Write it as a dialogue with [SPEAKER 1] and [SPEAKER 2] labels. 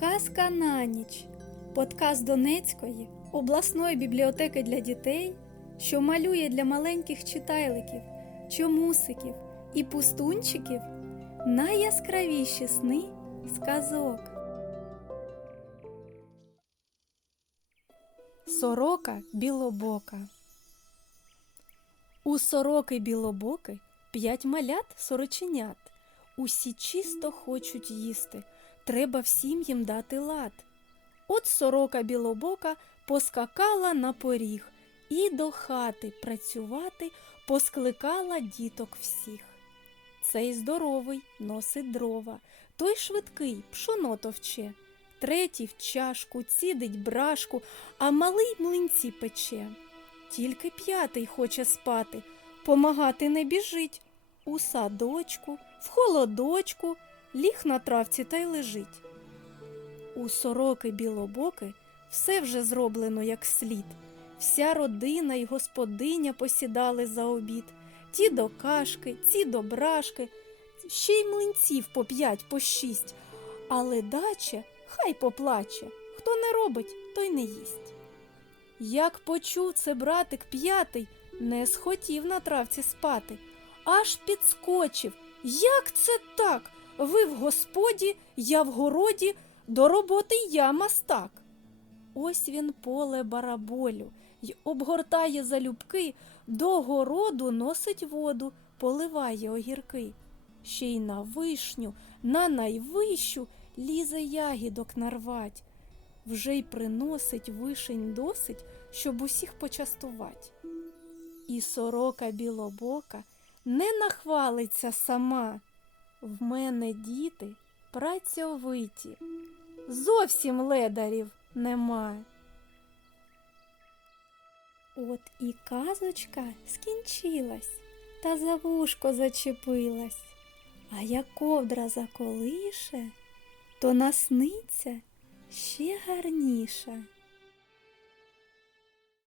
[SPEAKER 1] Казка на ніч. Подкаст Донецької обласної бібліотеки для дітей, що малює для маленьких читайликів, чомусиків і пустунчиків найяскравіші сни сказок. Сорока білобока. У сороки білобоки п'ять малят сороченят. Усі чисто хочуть їсти, треба всім їм дати лад. От сорока білобока поскакала на поріг і до хати працювати поскликала діток всіх. Цей здоровий носить дрова, той швидкий пшоно товче, третій в чашку цідить брашку, а малий млинці пече. Тільки п'ятий хоче спати, помагати не біжить. У садочку, в холодочку, ліг на травці та й лежить. У сороки білобоки все вже зроблено як слід. Вся родина й господиня посідали за обід. Ті до кашки, ці до брашки, ще й млинців по п'ять, по шість. Але дача хай поплаче. Хто не робить, той не їсть. Як почув це братик п'ятий, не схотів на травці спати, аж підскочив. Як це так? Ви в господі, я в городі, до роботи я мастак. Ось він поле бараболю й обгортає залюбки, до городу носить воду, поливає огірки. Ще й на вишню, на найвищу лізе ягідок нарвать. Вже й приносить вишень досить, щоб усіх почастувать. І сорока білобока не нахвалиться сама. В мене діти працьовиті, зовсім ледарів нема. От і казочка скінчилась, та за вушко зачепилась. А як ковдра заколише, то насниться ще гарніше.